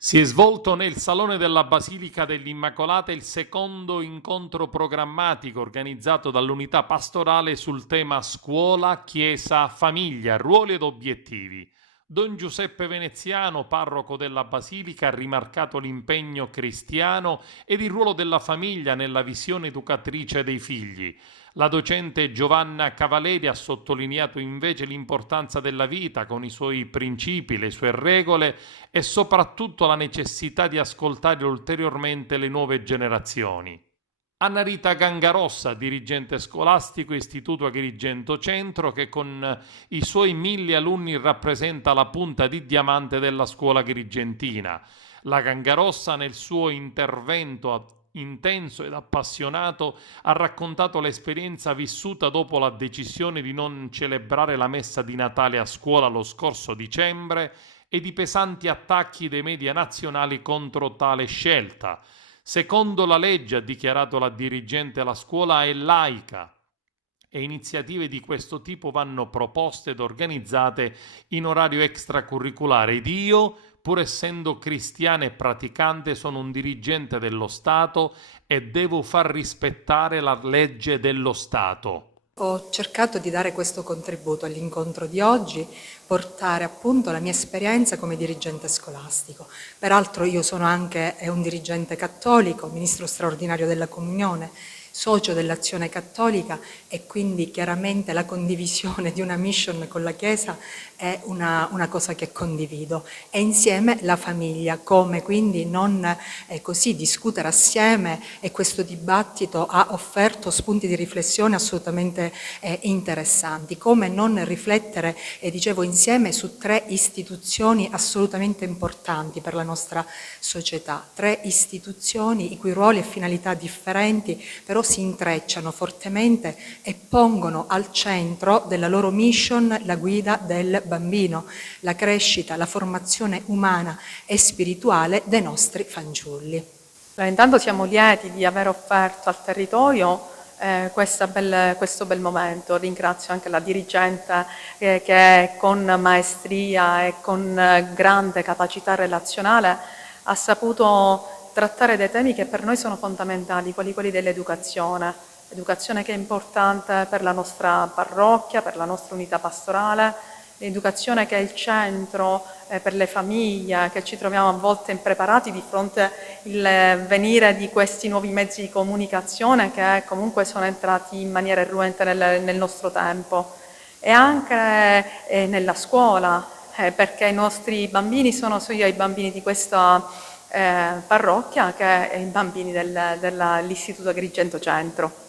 Si è svolto nel Salone della Basilica dell'Immacolata il secondo incontro programmatico organizzato dall'Unità Pastorale sul tema Scuola, Chiesa, Famiglia, ruoli ed obiettivi. Don Giuseppe Veneziano, parroco della Basilica, ha rimarcato l'impegno cristiano ed il ruolo della famiglia nella visione educatrice dei figli. La docente Giovanna Cavaleri ha sottolineato invece l'importanza della vita con i suoi principi, le sue regole e soprattutto la necessità di ascoltare ulteriormente le nuove generazioni. Anna Rita Gangarossa, dirigente scolastico Istituto Agrigento Centro, che con i suoi 1000 alunni rappresenta la punta di diamante della scuola agrigentina. La Gangarossa nel suo intervento intenso ed appassionato ha raccontato l'esperienza vissuta dopo la decisione di non celebrare la messa di Natale a scuola lo scorso dicembre e di pesanti attacchi dei media nazionali contro tale scelta. Secondo la legge, ha dichiarato la dirigente, la scuola è laica e iniziative di questo tipo vanno proposte ed organizzate in orario extracurriculare ed io, pur essendo cristiana e praticante, sono un dirigente dello Stato e devo far rispettare la legge dello Stato. Ho cercato di dare questo contributo all'incontro di oggi, portare appunto la mia esperienza come dirigente scolastico. Peraltro io sono anche un dirigente cattolico, ministro straordinario della Comunione, socio dell'Azione Cattolica e quindi chiaramente la condivisione di una mission con la Chiesa è una cosa che condivido. E insieme la famiglia, come quindi non così discutere assieme, e questo dibattito ha offerto spunti di riflessione assolutamente interessanti, come non riflettere, dicevo, insieme su 3 istituzioni assolutamente importanti per la nostra società, 3 istituzioni i cui ruoli e finalità differenti però si intrecciano fortemente e pongono al centro della loro mission la guida del bambino, la crescita, la formazione umana e spirituale dei nostri fanciulli. Intanto siamo lieti di aver offerto al territorio questo bel momento. Ringrazio anche la dirigente che con maestria e con grande capacità relazionale ha saputo trattare dei temi che per noi sono fondamentali, quali quelli dell'educazione. L'educazione che è importante per la nostra parrocchia, per la nostra unità pastorale, l'educazione che è il centro per le famiglie, che ci troviamo a volte impreparati di fronte al venire di questi nuovi mezzi di comunicazione che comunque sono entrati in maniera irruente nel nostro tempo. E anche nella scuola, perché i nostri bambini sono sia i bambini di questa parrocchia che i bambini dell'Istituto Agrigento Centro.